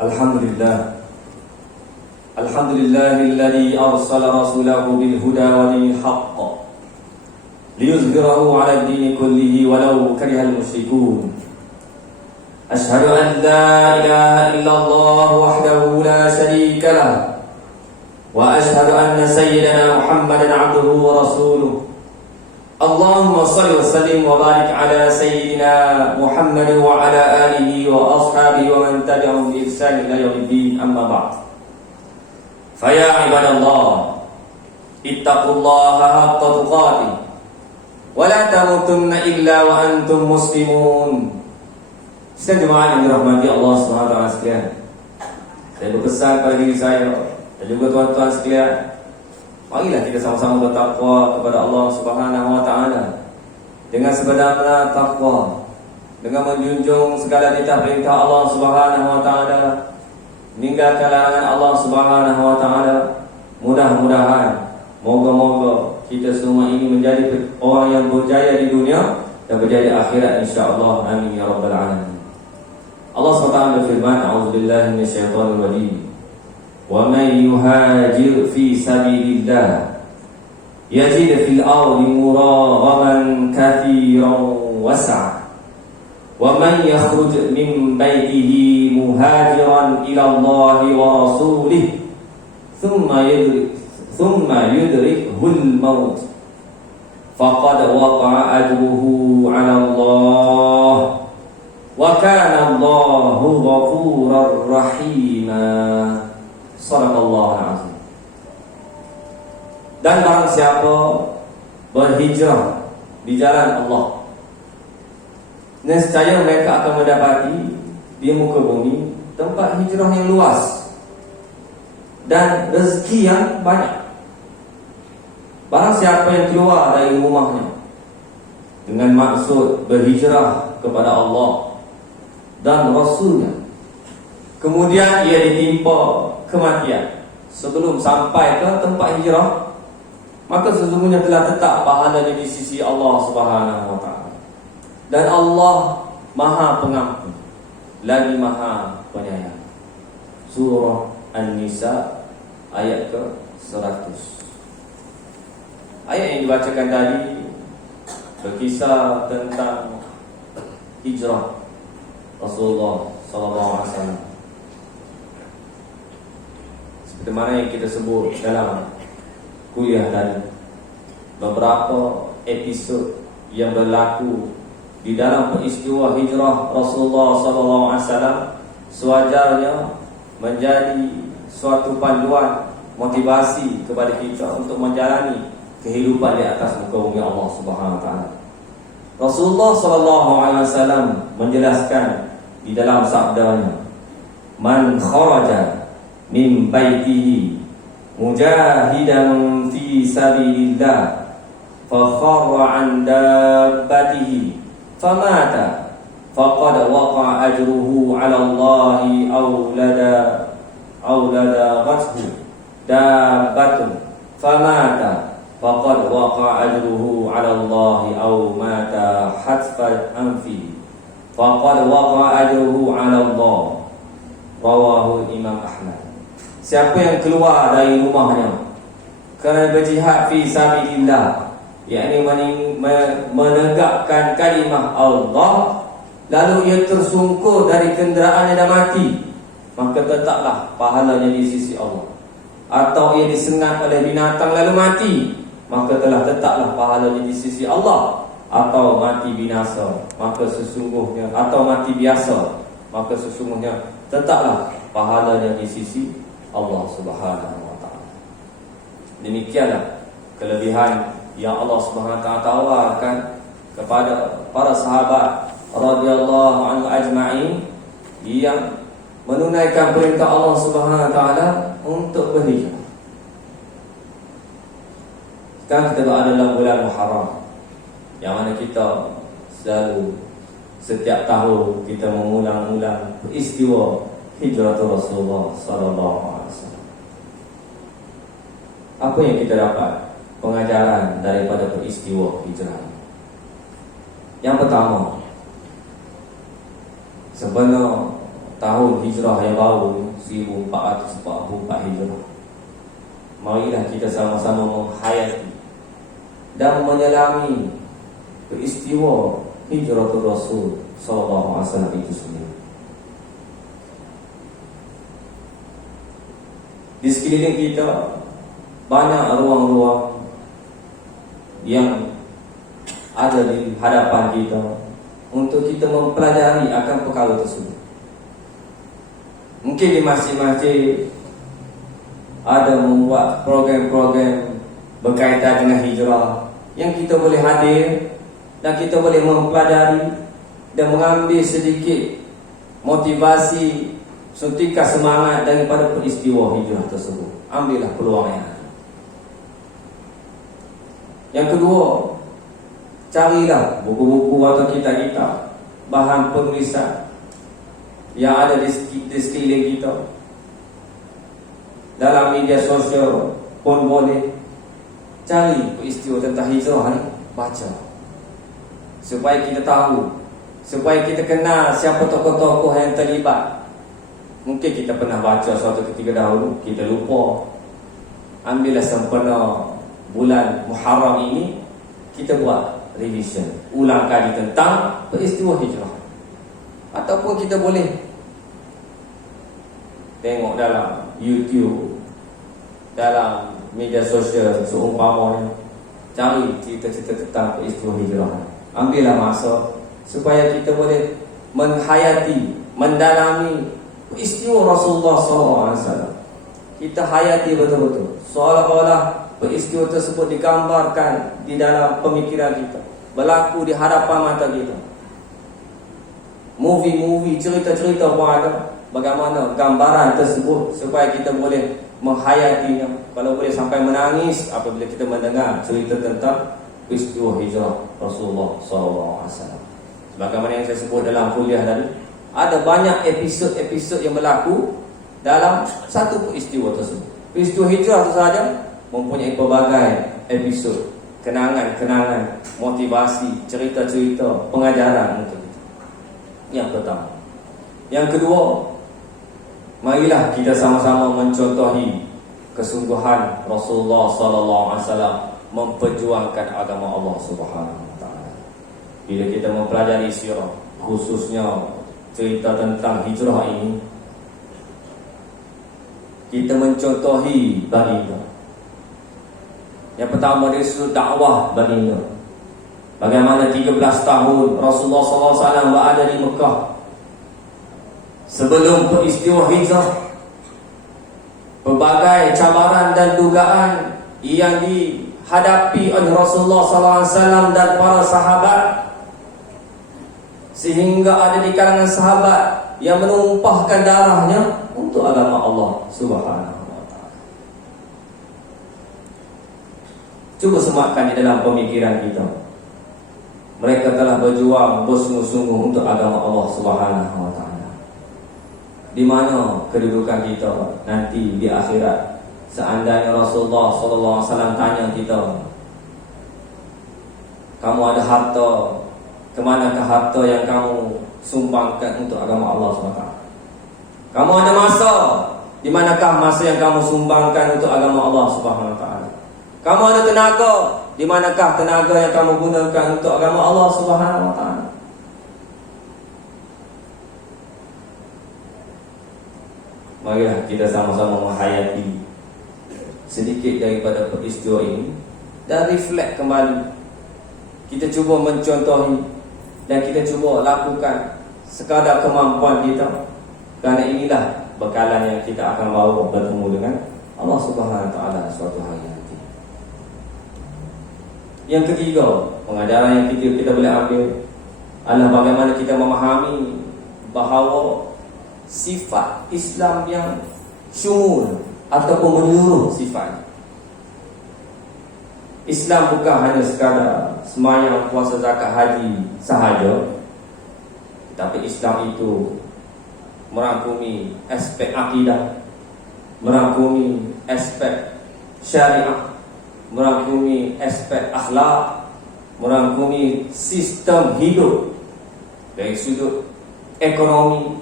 Alhamdulillah. Alhamdulillahilladzi arsala rasulahu bil huda wa dinil haqq liyuzhirahu 'ala ad-dini kullihi walau karihal musyrikun. Asyhadu an la ilaha illallah wahdahu la syarika lah wa asyhadu anna sayyidana Muhammadan 'abduhu wa rasuluh. Allahumma shalli wa sallim wa barik ala sayyidina Muhammad wa ala alihi wa ashabihi wa man tabi'ahum bi ihsan ila yaumiddin, amma ba'd. Fa ya ibadallah, ittaqullaha haqqa tuqatih wa la tamutunna illa wa antum muslimun. Sedang jemaah yang dirahmati Allah Subhanahu wa taala sekalian, saya berpesan pada diri saya dan juga tuan-tuan sekalian, marilah kita sama-sama bertakwa kepada Allah Subhanahu wa taala dengan sebenar-benar takwa, dengan menjunjung segala perintah Allah Subhanahu wa taala, meninggalkan larangan Allah Subhanahu wa taala. Mudah-mudahan, moga-moga kita semua ini menjadi orang yang berjaya di dunia dan berjaya di akhirat, insya-Allah. Amin ya rabbal alamin. Allah SWT berfirman, a'udzubillahi minasyaitonir rajim. وَمَنْ يُهَاجِرْ فِي سَبِيلِ اللَّهِ يَجِدْ فِي الْأَرْضِ مُرَاغَمًا كَثِيرًا وَسَعًا وَمَنْ يَخْرُجْ مِنْ بَيْتِهِ مُهَاجِرًا إِلَى اللَّهِ وَرَسُولِهِ ثُمَّ يُدْرِكْهُ الْمَوْتُ فَقَدْ وَقَعَ أَجْرُهُ عَلَى اللَّهِ وَكَانَ اللَّهُ غَفُورًا رَحِيمًا. Sadaqallahul azim. Dan barang siapa berhijrah di jalan Allah, nescaya mereka akan mendapati di muka bumi tempat hijrah yang luas dan rezeki yang banyak. Barang siapa yang keluar dari rumahnya dengan maksud berhijrah kepada Allah dan Rasulnya, kemudian ia ditimpa kematian sebelum sampai ke tempat hijrah, maka sesungguhnya telah tetap pahalanya di sisi Allah Subhanahu wa taala. Dan Allah Maha Pengampun lagi Maha Penyayang. Surah An-Nisa ayat ke-100. Ayat yang dibacakan tadi berkisah tentang hijrah Rasulullah sallallahu alaihi wasallam. Seperti mana yang kita sebut dalam kuliah tadi, beberapa episod yang berlaku di dalam peristiwa hijrah Rasulullah SAW sewajarnya menjadi suatu panduan motivasi kepada kita untuk menjalani kehidupan di atas muka bumi Allah Subhanahu wa taala. Rasulullah SAW menjelaskan di dalam sabdanya, "Man kharaja min baitihi mujahidan fi sabilillah fa kharra 'an dabbatihi famata faqad waqa'a ajruhu 'ala Allahi aulada ghasbu dabbatun famata faqad waqa'a ajruhu 'ala Allahi aw mata hatfa anfi faqad waqa'a ajruhu 'ala Allah." Rawahu Imam Ahmad. Siapa yang keluar dari rumahnya kerana berjihad fi sabilillah, yakni menegakkan kalimah Allah, lalu ia tersungkur dari kenderaannya dan mati, maka tetaplah pahalanya di sisi Allah. Atau ia disengat oleh binatang lalu mati, maka telah tetaplah pahalanya di sisi Allah. Atau mati binasa, maka sesungguhnya, atau mati biasa, maka sesungguhnya tetaplah pahalanya di sisi Allah Subhanahu wa taala. Demikianlah kelebihan yang Allah Subhanahu wa taala tawarkan kepada para sahabat radhiyallahu anhu ajma'in yang menunaikan perintah Allah Subhanahu wa taala untuk berhijrah. Sekarang kita berada dalam bulan Muharram, yang mana kita selalu setiap tahun kita mengulang-ulang peristiwa hijrah Rasulullah sallallahu alaihi wasallam. Apa yang kita dapat pengajaran daripada peristiwa hijrah? Yang pertama, sebenarnya tahun hijrah yang baru 1444 hijrah. Marilah kita sama-sama menghayati dan menyelami peristiwa hijratul Rasul sallallahu alaihi wasallam itu sendiri. Di sekeliling kita banyak ruang-ruang yang ada di hadapan kita untuk kita mempelajari akan perkara tersebut. Mungkin di masjid-masjid ada membuat program-program berkaitan dengan hijrah yang kita boleh hadir dan kita boleh mempelajari dan mengambil sedikit motivasi, suntikan semangat daripada peristiwa hijrah tersebut. Ambillah peluang yang ada. Yang kedua, carilah buku-buku atau kitab-kitab, bahan penulisan yang ada di sekeliling kita. Dalam media sosial pun boleh. Cari peristiwa tentang hijrah ni, baca, supaya kita tahu, supaya kita kenal siapa tokoh-tokoh yang terlibat. Mungkin kita pernah baca suatu ketika dahulu, kita lupa. Ambillah sempena bulan Muharram ini, kita buat revision, ulang kaji tentang peristiwa hijrah. Ataupun kita boleh tengok dalam YouTube, dalam media sosial seumpamanya, cari cerita-cerita tentang peristiwa hijrah. Ambillah masa supaya kita boleh menghayati, mendalami peristiwa Rasulullah SAW. Kita hayati betul-betul, seolah-olah peristiwa tersebut digambarkan di dalam pemikiran kita, berlaku di hadapan mata kita. Movie-movie, cerita-cerita pun ada. Bagaimana gambaran tersebut supaya kita boleh menghayatinya. Kalau boleh sampai menangis apabila kita mendengar cerita tentang peristiwa hijrah Rasulullah SAW. Sebagaimana yang saya sebut dalam kuliah tadi, ada banyak episod-episod yang berlaku dalam satu peristiwa tersebut. Peristiwa hijrah itu saja mempunyai pelbagai episod, kenangan-kenangan, motivasi, cerita-cerita, pengajaran untuk kita. Yang pertama. Yang kedua, marilah kita sama-sama mencontohi kesungguhan Rasulullah sallallahu alaihi wasallam memperjuangkan agama Allah Subhanahu wa taala. Bila kita mempelajari sirah, khususnya cerita tentang hijrah ini, kita mencontohi baginda. Yang pertama, dari sudut dakwah baginda. Bagaimana 13 tahun Rasulullah sallallahu alaihi wasallam berada di Mekah sebelum peristiwa hijrah. Berbagai cabaran dan dugaan yang dihadapi oleh Rasulullah SAW dan para sahabat, sehingga ada di kalangan sahabat yang menumpahkan darahnya untuk agama Allah Subhanahu wa taala. Cuba sematkan di dalam pemikiran kita. Mereka telah berjuang bersungguh-sungguh untuk agama Allah Subhanahu wa taala. Di mana kedudukan kita nanti di akhirat seandainya Rasulullah SAW tanya kita, kamu ada harta, kemanakah harta yang kamu sumbangkan untuk agama Allah SWT? Kamu ada masa, di manakah masa yang kamu sumbangkan untuk agama Allah SWT? Kamu ada tenaga, di manakah tenaga yang kamu gunakan untuk agama Allah SWT? Marilah kita sama-sama menghayati sedikit daripada peristiwa ini dan reflect kembali. Kita cuba mencontohi dan kita cuba lakukan sekadar kemampuan kita, kerana inilah bekalan yang kita akan bawa bertemu dengan Allah Subhanahu wa taala suatu hari nanti. Yang ketiga, pengajaran yang kita boleh ambil adalah bagaimana kita memahami bahawa sifat Islam yang syumul ataupun menyeluruh sifat. Islam bukan hanya sekadar sembahyang, puasa, zakat, haji sahaja, tapi Islam itu merangkumi aspek akidah, merangkumi aspek syariah, merangkumi aspek akhlak, merangkumi sistem hidup dari sudut ekonomi,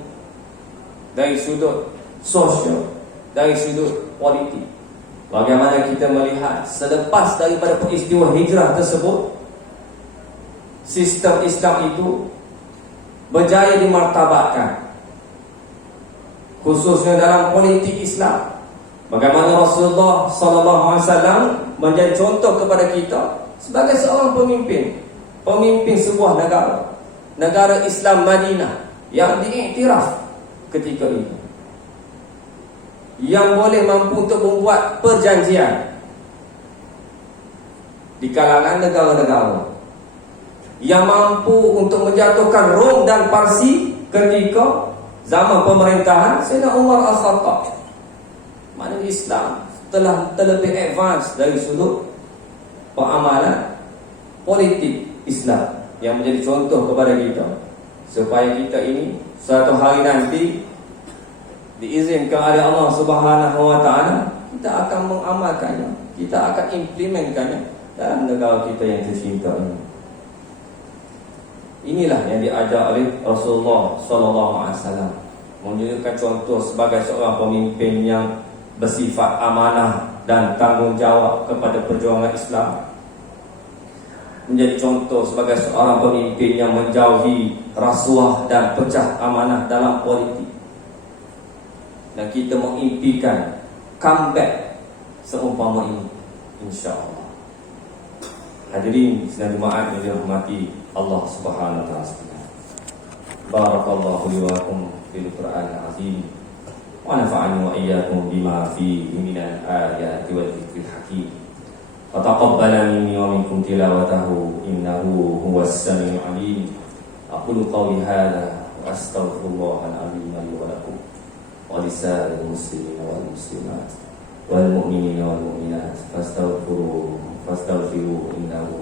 dari sudut sosial, dari sudut politik. Bagaimana kita melihat selepas daripada peristiwa hijrah tersebut, sistem Islam itu berjaya dimartabatkan, khususnya dalam politik Islam. Bagaimana Rasulullah SAW menjadi contoh kepada kita sebagai seorang pemimpin sebuah negara Islam Madinah yang diiktiraf ketika itu, yang boleh mampu untuk membuat perjanjian di kalangan negara-negara, yang mampu untuk menjatuhkan Rom dan Parsi ketika zaman pemerintahan Sayyidina Umar Al-Khattab. Maknanya Islam telah terlebih advance dari sudut pengamalan politik Islam, yang menjadi contoh kepada kita, supaya kita ini suatu hari nanti diizinkan oleh Allah Subhanahu wa taala, kita akan mengamalkannya, kita akan implementkannya dalam negara kita yang tercinta ini. Inilah yang diajar oleh Rasulullah SAW, menunjukkan contoh sebagai seorang pemimpin yang bersifat amanah dan tanggungjawab kepada perjuangan Islam, menjadi contoh sebagai seorang pemimpin yang menjauhi rasuah dan pecah amanah dalam politik. Dan kita mengimpikan comeback seumpama ini, insya-Allah. Hadirin sidang jemaat yang dirahmati Allah Subhanahu wa taala. Barakallahu li wa lakum fil Qur'anil azim wa nafa'ani wa iyyakum bima fihi minal ayati wal dzikril hakim. Wa taqabbala minni wa minkum tilawatahu innahu huwas samiul alim. Aqulu qawli hadza wa astaghfirullahal azim li wa lakum wa lisa'il muslimin wal muslimat wal mu'minina wal mu'minat fastaghfiruhu innahu